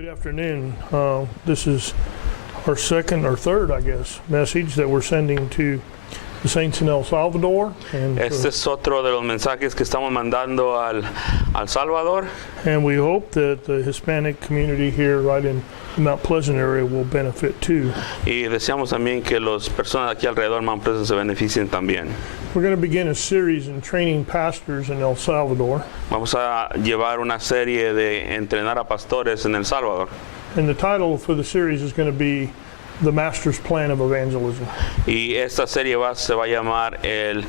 Good afternoon. This is our second or third, I guess, message that we're sending to the saints in El Salvador. And, Este es otro de los mensajes que estamos mandando al Salvador. And we hope that the Hispanic community here right in the Mount Pleasant area will benefit too. Y deseamos también que las personas aquí alrededor de Mount Pleasant se beneficien también. We're going to begin a series in training pastors in El Salvador. Vamos a llevar una serie de entrenar a pastores en El Salvador. And the title for the series is going to be The Master's Plan of Evangelism. Y esta serie se va a llamar el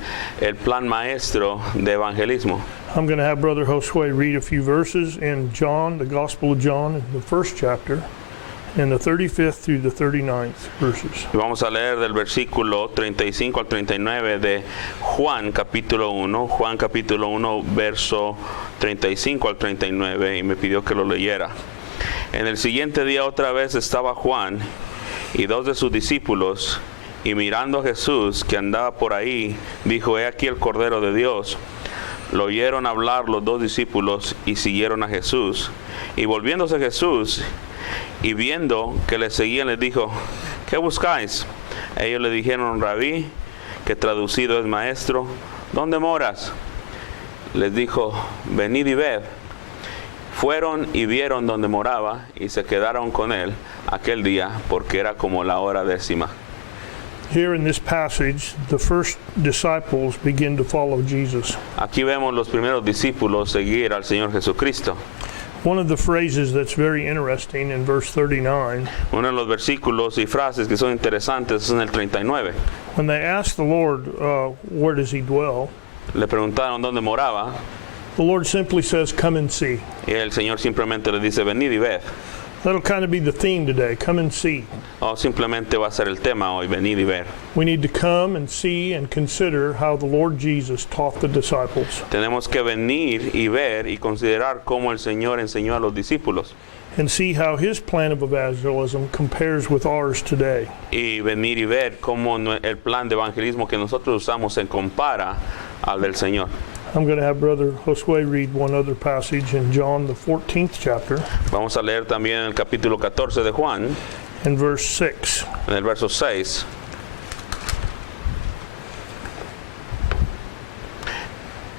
plan maestro de evangelismo. I'm going to have Brother Josue read a few verses in John, the Gospel of John, in the first chapter, and the 35th through the 39th verses. Y vamos a leer del versículo 35 al 39 de Juan capítulo 1, Juan capítulo 1, verso 35 al 39, y me pidió que lo leyera. En el siguiente día otra vez estaba Juan y dos de sus discípulos, y mirando a Jesús que andaba por ahí, dijo: He aquí el Cordero de Dios. Lo oyeron hablar los dos discípulos y siguieron a Jesús. Y volviéndose Jesús y viendo que le seguían, les dijo: ¿Qué buscáis? Ellos le dijeron: Rabí, que traducido es maestro, ¿dónde moras? Les dijo: Venid y ved. Fueron y vieron donde moraba y se quedaron con él aquel día, porque era como la hora 10:00. Here in this passage, the first disciples begin to follow Jesus. Aquí vemos los primeros discípulos seguir al Señor Jesucristo. One of the phrases that's very interesting in verse 39, Uno de los versículos y frases que son interesantes es en el 39. when they ask the Lord, where does he dwell? Le preguntaron dónde moraba The Lord simply says, come and see. y el Señor simplemente le dice: venid y ved. That'll kind of be the theme today, come and see. O simplemente va a ser el tema hoy: venid y ver. We need to come and see and consider how the Lord Jesus taught the disciples, Tenemos que venir y ver y considerar cómo el Señor enseñó a los discípulos, and see how his plan of evangelism compares with ours today. y venir y ver cómo el plan de evangelismo que nosotros usamos se compara al del Señor. I'm going to have Brother Josue read one other passage in John, the 14th chapter, Vamos a leer también el capítulo 14 de Juan, and verse 6. en el verso 6.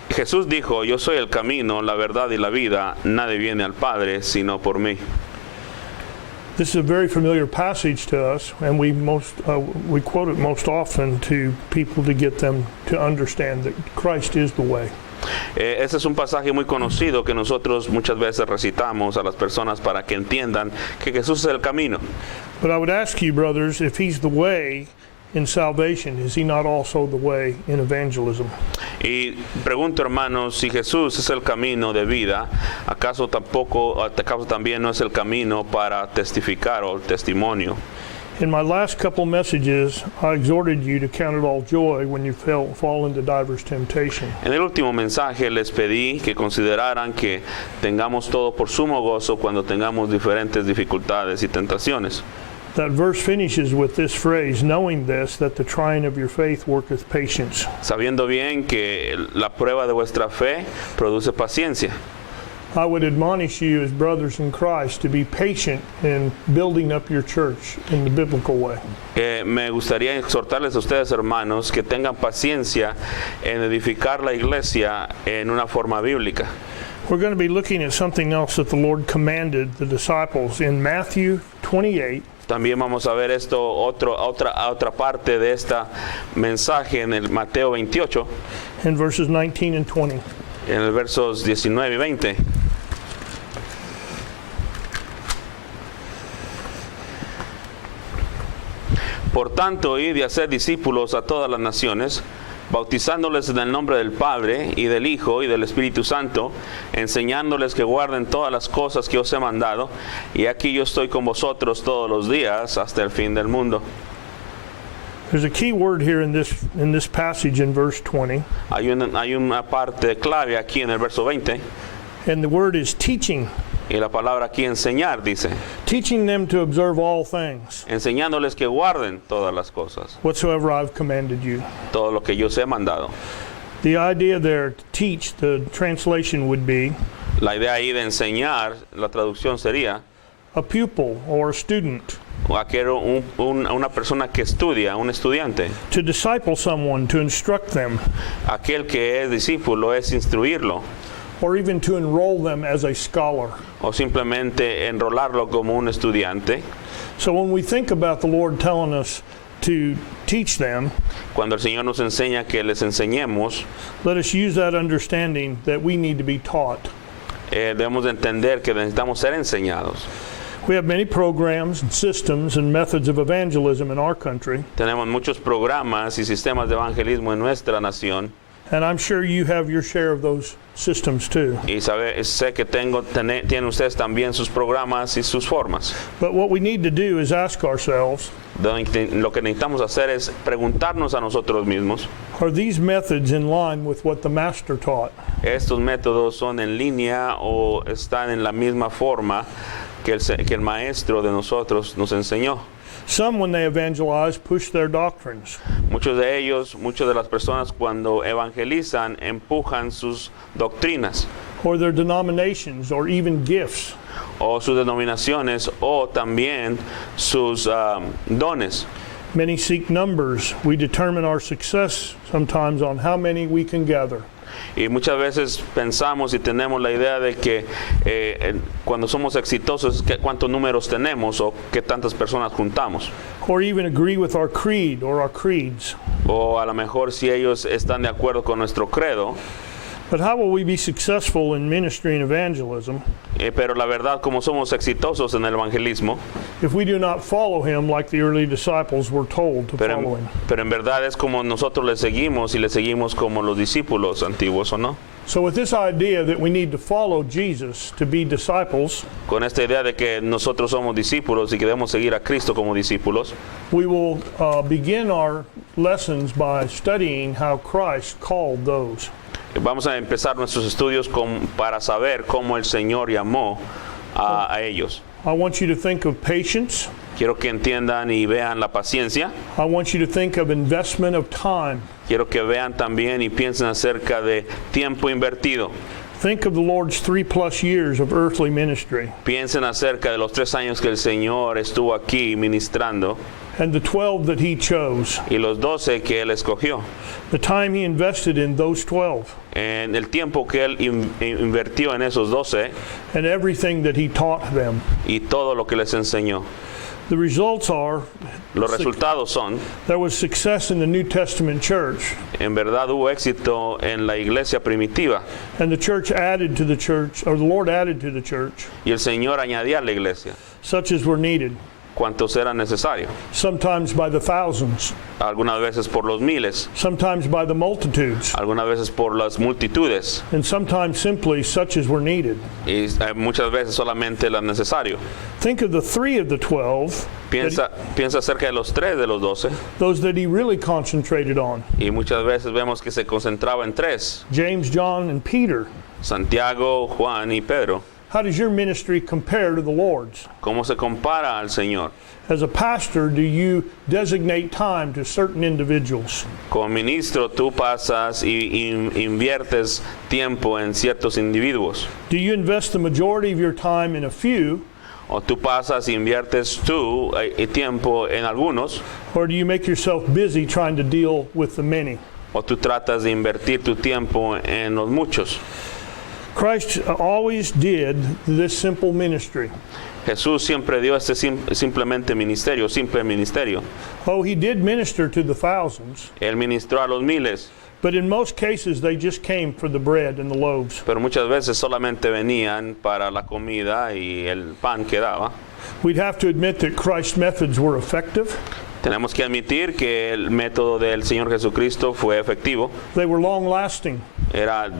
Jesús dijo: Yo soy el camino, la verdad y la vida. Nadie viene al Padre sino por mí. This is a very familiar passage to us, and we quote it most often to people to get them to understand that Christ is the way. Este es un pasaje muy conocido que nosotros muchas veces recitamos a las personas para que entiendan que Jesús es el camino. But I would ask you, brothers, if he's the way in salvation, is he not also the way in evangelism? Y pregunto, hermanos, si Jesús es el camino de vida, ¿acaso también no es el camino para testificar o el testimonio? In my last couple messages, I exhorted you to count it all joy when you fall into diverse temptation. En el último mensaje les pedí que consideraran que tengamos todo por sumo gozo cuando tengamos diferentes dificultades y tentaciones. That verse finishes with this phrase, knowing this, that the trying of your faith worketh patience. Sabiendo bien que la prueba de vuestra fe produce paciencia. I would admonish you as brothers in Christ to be patient in building up your church in the biblical way. Me gustaría exhortarles a ustedes, hermanos, que tengan paciencia en edificar la iglesia en una forma bíblica. We're going to be looking at something else that the Lord commanded the disciples in Matthew 28. También vamos a ver otra parte de esta mensaje en el Mateo 28, in verses 19 and 20. en el versos 19 y 20. Por tanto, id y haced discípulos a todas las naciones, bautizándoles en el nombre del Padre, y del Hijo, y del Espíritu Santo, enseñándoles que guarden todas las cosas que os he mandado, y aquí yo estoy con vosotros todos los días hasta el fin del mundo. There's a key word here in this passage in verse 20, Hay una parte clave aquí en el verso 20, and the word is teaching. y la palabra aquí enseñar dice, Teaching them to observe all things, enseñándoles que guarden todas las cosas, whatsoever I've commanded you. todo lo que yo os he mandado. The idea there to teach, the translation would be La idea ahí de enseñar, la traducción sería a pupil or a student, o aquel una persona que estudia, un estudiante. to disciple someone, to instruct them, Aquel que es discípulo es instruirlo or even to enroll them as a scholar. o simplemente enrolarlo como un estudiante. So when we think about the Lord telling us to teach them, Cuando el Señor nos enseña que les enseñemos, let us use that understanding that we need to be taught. debemos de entender que necesitamos ser enseñados. We have many programs and systems and methods of evangelism in our country, Tenemos muchos programas y sistemas de evangelismo en nuestra nación and I'm sure you have your share of those systems too. y sé que tienen ustedes también sus programas y sus formas. But what we need to do is ask ourselves, Lo que necesitamos hacer es preguntarnos a nosotros mismos, are these methods in line with what the Master taught? ¿estos métodos son en línea o están en la misma forma que el maestro de nosotros nos enseñó? Some, when they evangelize, push their doctrines. Muchas de las personas cuando evangelizan empujan sus doctrinas Or their denominations, or even gifts. o sus denominaciones o también sus dones. Many seek numbers. We determine our success sometimes on how many we can gather. Y muchas veces pensamos y tenemos la idea de que cuando somos exitosos, cuántos números tenemos o qué tantas personas juntamos. Or even agree with our creed or our creeds. O a lo mejor si ellos están de acuerdo con nuestro credo. But how will we be successful in ministry and evangelism Pero la verdad, como somos exitosos en el evangelismo, if we do not follow him like the early disciples were told to follow him? pero en verdad es como nosotros le seguimos y le seguimos como los discípulos antiguos, ¿o no? So with this idea that we need to follow Jesus to be disciples, Con esta idea de que nosotros somos discípulos y que debemos seguir a Cristo como discípulos, we will begin our lessons by studying how Christ called those. vamos a empezar nuestros estudios para saber cómo el Señor llamó a ellos. I want you to think of patience. Quiero que entiendan y vean la paciencia. I want you to think of investment of time. Quiero que vean también y piensen acerca de tiempo invertido. Think of the Lord's 3+ years of earthly ministry Piensen acerca de los 3 años que el Señor estuvo aquí ministrando and the 12 that he chose, y los 12 que Él escogió. the time he invested in those 12, En el tiempo que Él invirtió en esos 12 and everything that he taught them. y todo lo que les enseñó. The results are Los resultados son, there was success in the New Testament church, en verdad hubo éxito en la iglesia primitiva and the church added to the church, or the Lord added to the church, y el Señor añadía a la iglesia such as were needed, cuantos eran necesarios. sometimes by the thousands, Algunas veces por los miles, sometimes by the multitudes, algunas veces por las multitudes and sometimes simply such as were needed. y muchas veces solamente las necesario. Think of the 3 of the 12, Piensa acerca de los 3 de los 12 those that he really concentrated on, y muchas veces vemos que se concentraba en 3, James, John, and Peter. Santiago, Juan y Pedro. How does your ministry compare to the Lord's? ¿Cómo se compara al Señor? As a pastor, do you designate time to certain individuals? Como ministro tú pasas y inviertes tiempo en ciertos individuos. Do you invest the majority of your time in a few, O tú pasas y inviertes tú tiempo en algunos, or do you make yourself busy trying to deal with the many? o tú tratas de invertir tu tiempo en los muchos. Christ always did this simple ministry. Jesús siempre dio este simple ministerio. Oh, he did minister to the thousands, Él ministró a los miles, but in most cases they just came for the bread and the loaves. pero muchas veces solamente venían para la comida y el pan que daba. We'd have to admit that Christ's methods were effective. Tenemos que admitir que el método del Señor Jesucristo fue efectivo, They were long-lasting,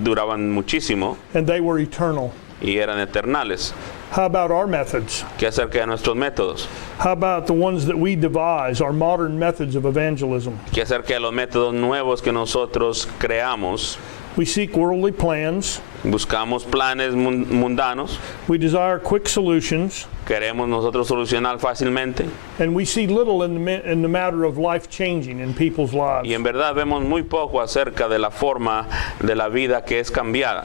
duraban muchísimo and they were eternal. y eran eternales. How about our methods? ¿Qué acerca de nuestros métodos? How about the ones that we devise, our modern methods of evangelism? ¿Qué acerca de los métodos nuevos que nosotros creamos? We seek worldly plans. Buscamos planes mundanos. We desire quick solutions. Queremos nosotros solucionar fácilmente. And we see little in the matter of life changing in people's lives. Y en verdad vemos muy poco acerca de la forma de la vida que es cambiada.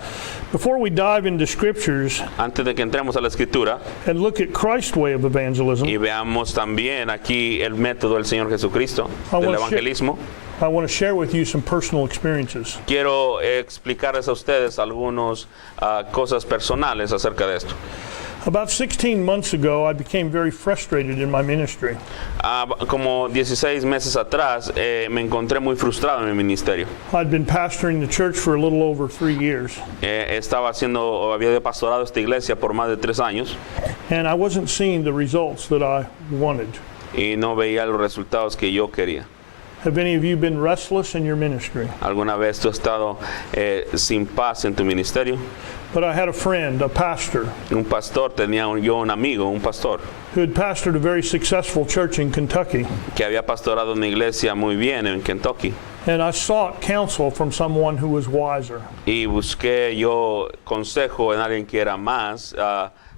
Before we dive into scriptures Antes de que entremos a la escritura and look at Christ's way of evangelism, y veamos también aquí el método del Señor Jesucristo, I del wanna share- evangelismo, I want to share with you some personal experiences. quiero explicarles a ustedes algunas cosas personales acerca de esto. About 16 months ago, I became very frustrated in my ministry. Como 16 meses atrás me encontré muy frustrado en mi ministerio. I'd been pastoring the church for a little over 3 years, Había pastorado esta iglesia por más de 3 años and I wasn't seeing the results that I wanted. y no veía los resultados que yo quería. Have any of you been restless in your ministry? ¿Alguna vez tú has estado sin paz en tu ministerio? But I had a friend, a pastor, Un pastor, yo un amigo, un pastor, who had pastored a very successful church in Kentucky. que había pastorado una iglesia muy bien en Kentucky. And I sought counsel from someone who was wiser. Y busqué yo consejo en alguien que era más,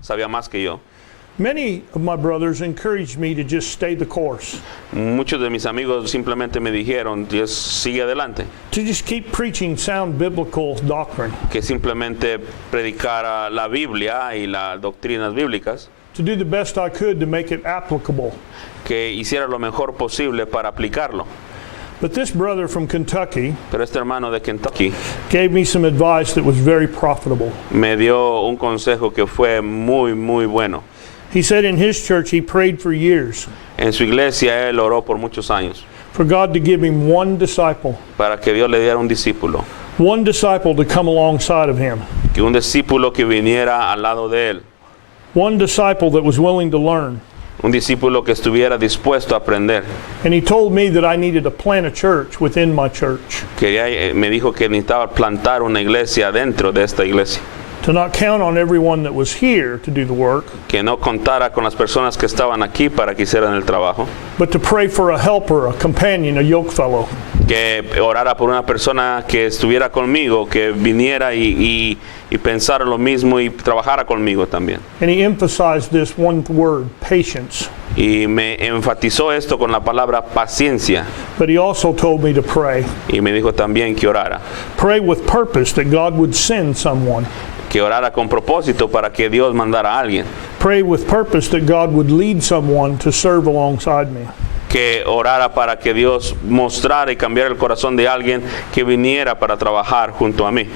sabía más que yo. Many of my brothers encouraged me to just stay the course, Muchos de mis amigos simplemente me dijeron, Dios, sigue adelante, to just keep preaching sound biblical doctrine, que simplemente predicara la Biblia y las doctrinas bíblicas, to do the best I could to make it applicable. que hiciera lo mejor posible para aplicarlo. But this brother from Kentucky Pero este hermano de Kentucky gave me some advice that was very profitable. me dio un consejo que fue muy, muy bueno. He said in his church he prayed for years En su iglesia él oró por muchos años for God to give him one disciple para que Dios le diera un discípulo, to come alongside of him, que un discípulo que viniera al lado de él, one disciple that was willing to learn. un discípulo que estuviera dispuesto a aprender. And he told me that I needed to plant a church within my church, Me dijo que necesitaba plantar una iglesia dentro de esta iglesia, to not count on everyone that was here to do the work, que no contara con las personas que estaban aquí para que hicieran el trabajo, but to pray for a helper, a companion, a yoke fellow. que orara por una persona que estuviera conmigo, que viniera y pensara lo mismo y trabajara conmigo también. And he emphasized this one word, patience. Y me enfatizó esto con la palabra paciencia, But he also told me to pray. y me dijo también que orara Pray with purpose that God would send someone. con propósito para que Dios mandara a alguien, Pray with purpose that God would lead someone to serve alongside me. que orara para que Dios mostrara y cambiara el corazón de alguien que viniera para trabajar junto a mí.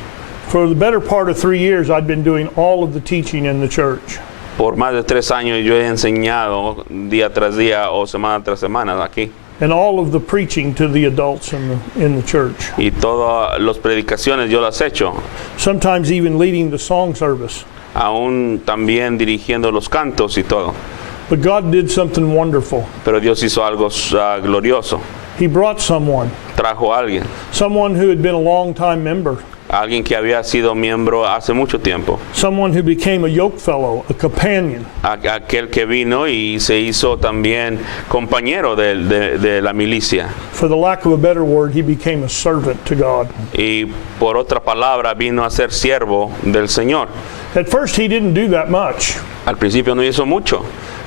For the better part of 3 years, I'd been doing all of the teaching in the church. Por más de 3 años yo he enseñado día tras día o semana tras semana aquí, And all of the preaching to the adults in the church. y todas las predicaciones yo las he hecho, Sometimes even leading the song service. aún también dirigiendo los cantos y todo. But God did something wonderful. Pero Dios hizo algo glorioso. He brought someone Trajo a alguien who had been a long time member, alguien que había sido miembro hace mucho tiempo, someone who became a yoke fellow, a companion. aquel que vino y se hizo también compañero de la milicia, For the lack of a better word, he became a servant to God. y por otra palabra vino a ser siervo del Señor. At first, he didn't do that much. Al principio no hizo mucho.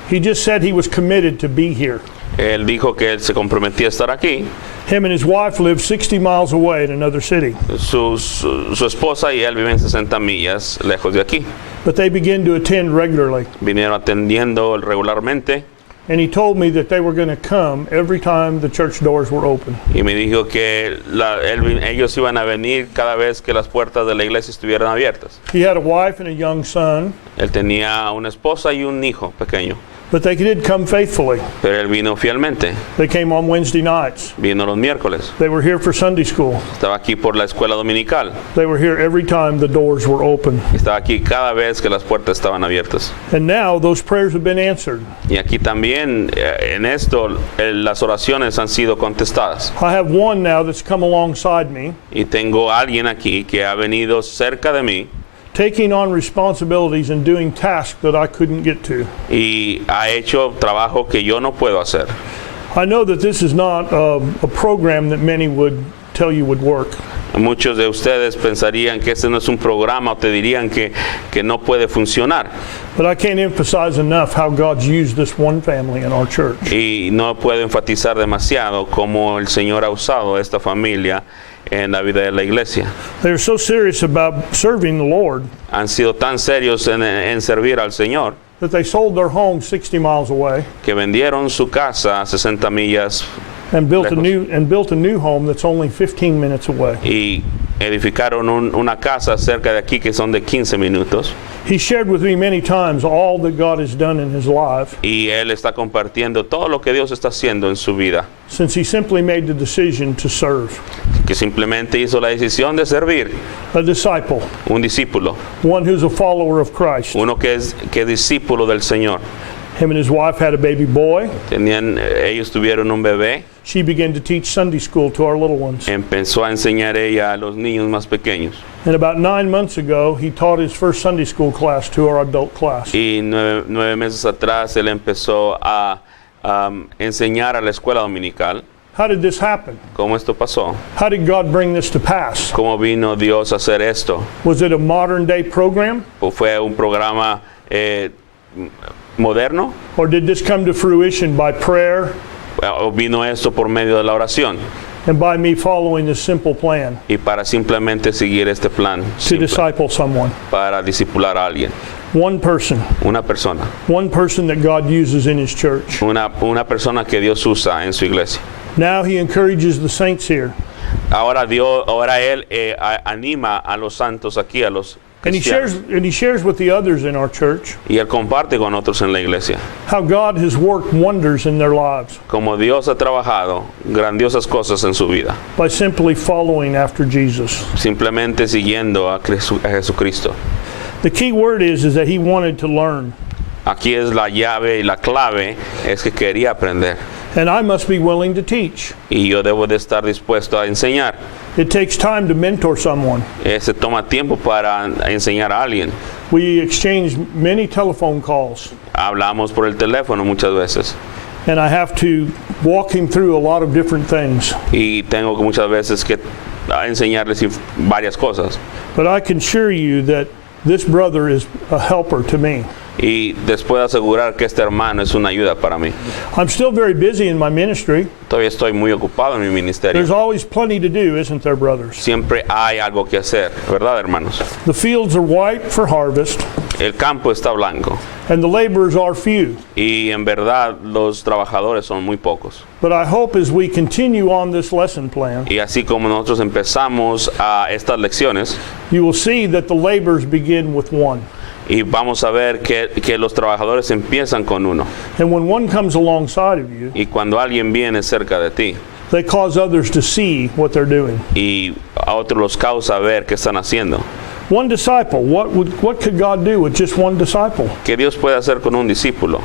He just said he was committed to be here. Él dijo que él se comprometía a estar aquí. Him and his wife lived 60 miles away in another city, Su esposa y él viven 60 millas lejos de aquí. but they began to attend regularly. Vinieron atendiendo regularmente, And he told me that they were going to come every time the church doors were open. y me dijo que ellos iban a venir cada vez que las puertas de la iglesia estuvieran abiertas. He had a wife and a young son, Él tenía una esposa y un hijo pequeño, but they did come faithfully. pero él vino fielmente. They came on Wednesday nights. Vino los miércoles. They were here for Sunday school. Estaba aquí por la escuela dominical. They were here every time the doors were open. Estaba aquí cada vez que las puertas estaban abiertas. And now those prayers have been answered. Y aquí también, en esto, las oraciones han sido contestadas. I have one now that's come alongside me, Y tengo alguien aquí que ha venido cerca de mí taking on responsibilities and doing tasks that I couldn't get to. y ha hecho trabajo que yo no puedo hacer. I know that this is not a program that many would tell you would work. Muchos de ustedes pensarían que este no es un programa o te dirían que no puede funcionar. But I can't emphasize enough how God's used this one family in our church. Y no puedo enfatizar demasiado cómo el Señor ha usado esta familia en la vida de la iglesia. They're so serious about serving the Lord Han sido tan serios en servir al Señor that they sold their home 60 miles away que vendieron su casa a 60 millas and built Lejos. a new home that's only 15 minutes away. y edificaron una casa cerca de aquí que son de 15 minutos. He shared with me many times all that God has done in his life Y él está compartiendo todo lo que Dios está haciendo en su vida, since he simply made the decision to serve. que simplemente hizo la decisión de servir. A disciple, Un discípulo, one who's a follower of Christ. uno que es discípulo del Señor. Him and his wife had a baby boy. Ellos tuvieron un bebé. She began to teach Sunday school to our little ones. Empezó a enseñar ella a los niños más pequeños. And about 9 months ago, he taught his first Sunday school class to our adult class. Y 9 meses atrás él empezó a enseñar a la escuela dominical. How did this happen? ¿Cómo esto pasó? How did God bring this to pass? ¿Cómo vino Dios a hacer esto? Was it a modern day program? ¿O fue un programa moderno? Or did this come to fruition by prayer ¿O vino esto por medio de la oración? and by me following this simple plan Y para simplemente seguir este plan to simple, disciple someone? para discipular a alguien, One person una persona, that God uses in his church. una persona que Dios usa en su iglesia. Now he encourages the saints here. Ahora él anima a los santos aquí, a los And he shares with the others in our church y él comparte con otros en la iglesia how God has worked wonders in their lives como Dios ha trabajado grandiosas cosas en su vida, by simply following after Jesus. simplemente siguiendo a Jesucristo. The key word is that he wanted to learn. Aquí es la llave y la clave es que quería aprender And I must be willing to teach. y yo debo de estar dispuesto a enseñar. It takes time to mentor someone. Se toma tiempo para enseñar a alguien. We exchange many telephone calls, Hablamos por el teléfono muchas veces and I have to walk him through a lot of different things. y tengo muchas veces que enseñarles varias cosas. But I can assure you that this brother is a helper to me. Y después asegurar que este hermano es una ayuda para mí. I'm still very busy in my ministry. Todavía estoy muy ocupado en mi ministerio. There's always plenty to do, isn't there, brothers? Siempre hay algo que hacer, ¿verdad, hermanos? The fields are white for harvest, El campo está blanco and the laborers are few. y en verdad los trabajadores son muy pocos. But I hope as we continue on this lesson plan, Y así como nosotros empezamos a estas lecciones you will see that the laborers begin with one. y vamos a ver que los trabajadores empiezan con uno. And when one comes alongside of you, Y cuando alguien viene cerca de ti they cause others to see what they're doing. y a otros los causa ver qué están haciendo. One disciple, what could God do with just one disciple? ¿Qué Dios puede hacer con un discípulo?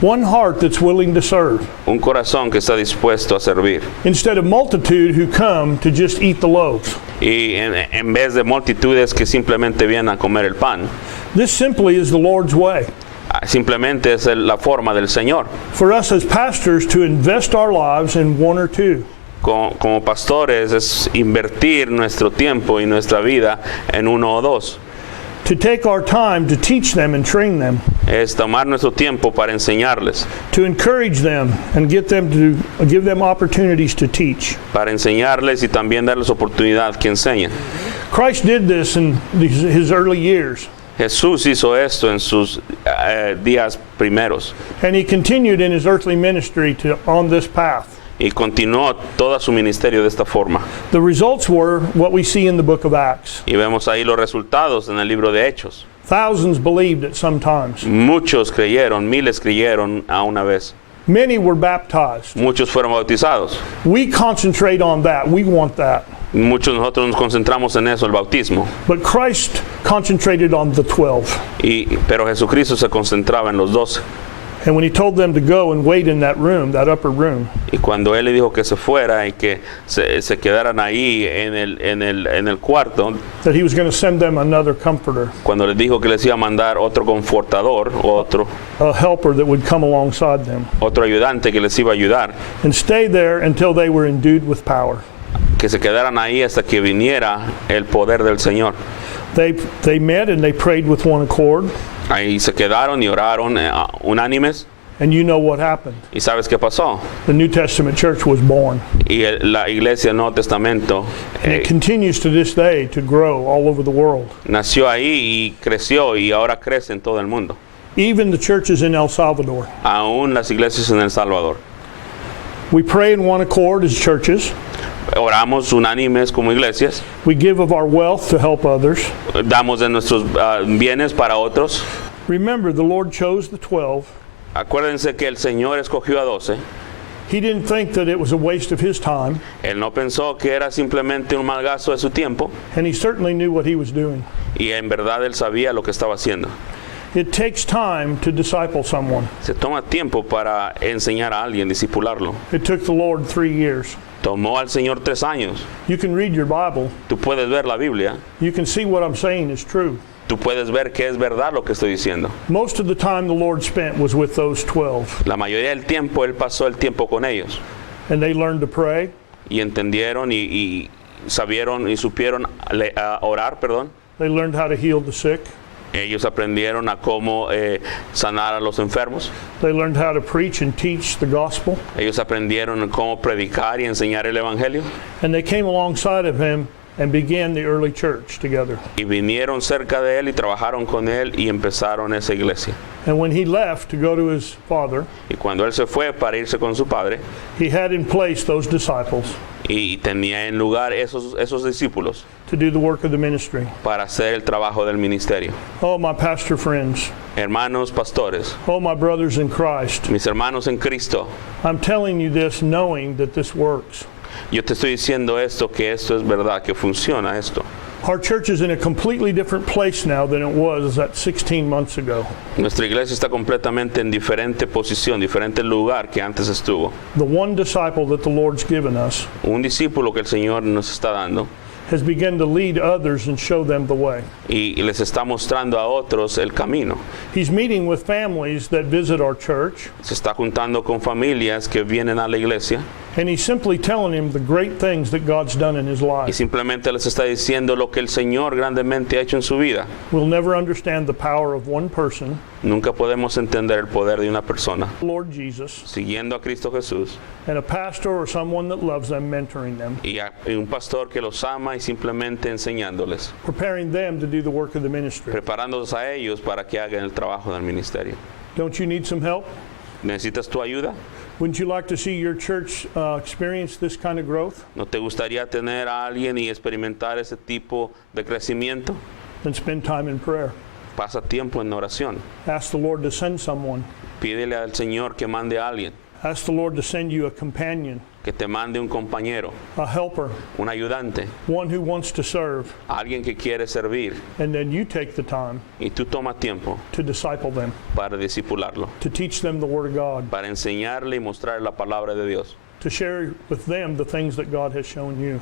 One heart that's willing to serve, Un corazón que está dispuesto a servir. instead of multitude who come to just eat the loaves. Y en vez de multitudes que simplemente vienen a comer el pan, This simply is the Lord's way. simplemente es la forma del Señor. For us as pastors to invest our lives in one or two. Como pastores es invertir nuestro tiempo y nuestra vida en uno o dos. To take our time to teach them and train them. Es tomar nuestro tiempo para enseñarles, To encourage them and give them opportunities to teach. para enseñarles y también darles oportunidad que enseñen. Christ did this in his early years. Jesús hizo esto en sus días primeros And he continued in his earthly ministry on this path. y continuó todo su ministerio de esta forma. The results were what we see in the book of Acts. Y vemos ahí los resultados en el libro de Hechos. Thousands believed at some times. Muchos creyeron, miles creyeron a una vez. Many were baptized. Muchos fueron bautizados. We concentrate on that. We want that. Muchos de nosotros nos concentramos en eso, el bautismo. But Christ concentrated on the 12. Pero Jesucristo se concentraba en los 12. And when he told them to go and wait in that room, that upper room, Y cuando él le dijo que se fuera y que se quedaran ahí en el cuarto, that he was going to send them another comforter, cuando les dijo que les iba a mandar otro confortador, a helper that would come alongside them otro ayudante que les iba a ayudar, and stay there until they were endued with power. que se quedaran ahí hasta que viniera el poder del Señor. They met and they prayed with one accord, Ahí se quedaron y oraron unánimes. and you know what happened. ¿Y sabes qué pasó? The New Testament church was born. Y la iglesia del Nuevo Testamento And it continues to this day to grow all over the world. nació ahí y creció y ahora crece en todo el mundo. Even the churches in El Salvador. Aún las iglesias en El Salvador. We pray in one accord as churches. Oramos unánimes como iglesias. We give of our wealth to help others. Damos de nuestros bienes para otros. Remember, the Lord chose the 12. Acuérdense que el Señor escogió a 12. He didn't think that it was a waste of his time, Él no pensó que era simplemente un mal gasto de su tiempo. and he certainly knew what he was doing. Y en verdad él sabía lo que estaba haciendo. It takes time to disciple someone. Se toma tiempo para enseñar a alguien, discipularlo. It took the Lord 3 years. Tomó al Señor 3 años. You can read your Bible. Tú puedes ver la Biblia. You can see what I'm saying is true. Tú puedes ver que es verdad lo que estoy diciendo. Most of the time the Lord spent was with those 12, La mayoría del tiempo él pasó el tiempo con ellos. and they learned to pray. Y entendieron y sabieron y supieron orar, perdón. They learned how to heal the sick. Ellos aprendieron a cómo sanar a los enfermos. They learned how to preach and teach the gospel. Ellos aprendieron cómo predicar y enseñar el evangelio. And they came alongside of him and began the early church together. Y vinieron cerca de él y trabajaron con él y empezaron esa iglesia. And when he left to go to his father, Y cuando él se fue para irse con su padre, he had in place those disciples y tenía en lugar esos discípulos to do the work of the ministry. para hacer el trabajo del ministerio. Oh, my pastor friends. Hermanos pastores, Oh, my brothers in Christ. mis hermanos en Cristo, I'm telling you this knowing that this works. yo te estoy diciendo esto, que esto es verdad, que funciona esto. Our church is in a completely different place now than it was that 16 months ago. Nuestra iglesia está completamente en diferente posición, diferente lugar que antes estuvo. The one disciple that the Lord's given us Un discípulo que el Señor nos está dando has begun to lead others and show them the way. y les está mostrando a otros el camino. He's meeting with families that visit our church, Se está juntando con familias que vienen a la iglesia and he's simply telling them the great things that God's done in his y life. simplemente les está diciendo lo que el Señor grandemente ha hecho en su vida. We'll never understand the power of one person, Nunca podemos entender el poder de una persona Lord Jesus, siguiendo a Cristo Jesús and a pastor or someone that loves them mentoring them, y un pastor que los ama y simplemente enseñándoles, preparing them to do the work of the ministry. preparándolos a ellos para que hagan el trabajo del ministerio. Don't you need some help? ¿Necesitas tu ayuda? Wouldn't you like to see your church experience this kind of growth? ¿No te gustaría tener a alguien y experimentar ese tipo de crecimiento? Then spend time in prayer. Pasa tiempo en oración. Ask the Lord to send someone. Pídele al Señor que mande a alguien, Ask the Lord to send you a companion, que te mande un compañero, a helper, un ayudante, one who wants to serve, alguien que quiere servir and then you take the time y tú toma tiempo to disciple them, para discipularlo, to teach them the Word of God, para enseñarle y mostrar la palabra de Dios, to share with them the things that God has shown you.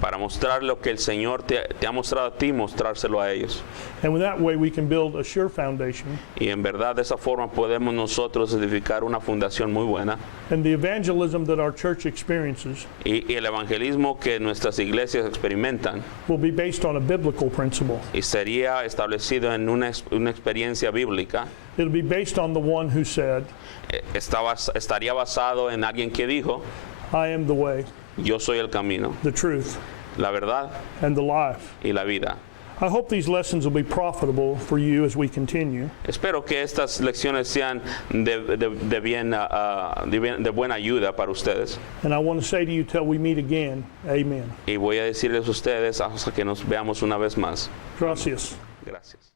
para mostrar lo que el Señor te ha mostrado a ti, mostrárselo a ellos. And in that way we can build a sure foundation, Y en verdad de esa forma podemos nosotros edificar una fundación muy buena and the evangelism that our church experiences y el evangelismo que nuestras iglesias experimentan will be based on a biblical principle. y sería establecido en una experiencia bíblica. It'll be based on the one who said, Estaría basado en alguien que dijo, I am the way, yo soy el camino, the truth, la verdad and the life. y la vida. I hope these lessons will be profitable for you as we continue. Espero que estas lecciones sean de buena ayuda para ustedes. And I want to say to you till we meet again, amen. Y voy a decirles a ustedes hasta que nos veamos una vez más. Gracias. Gracias.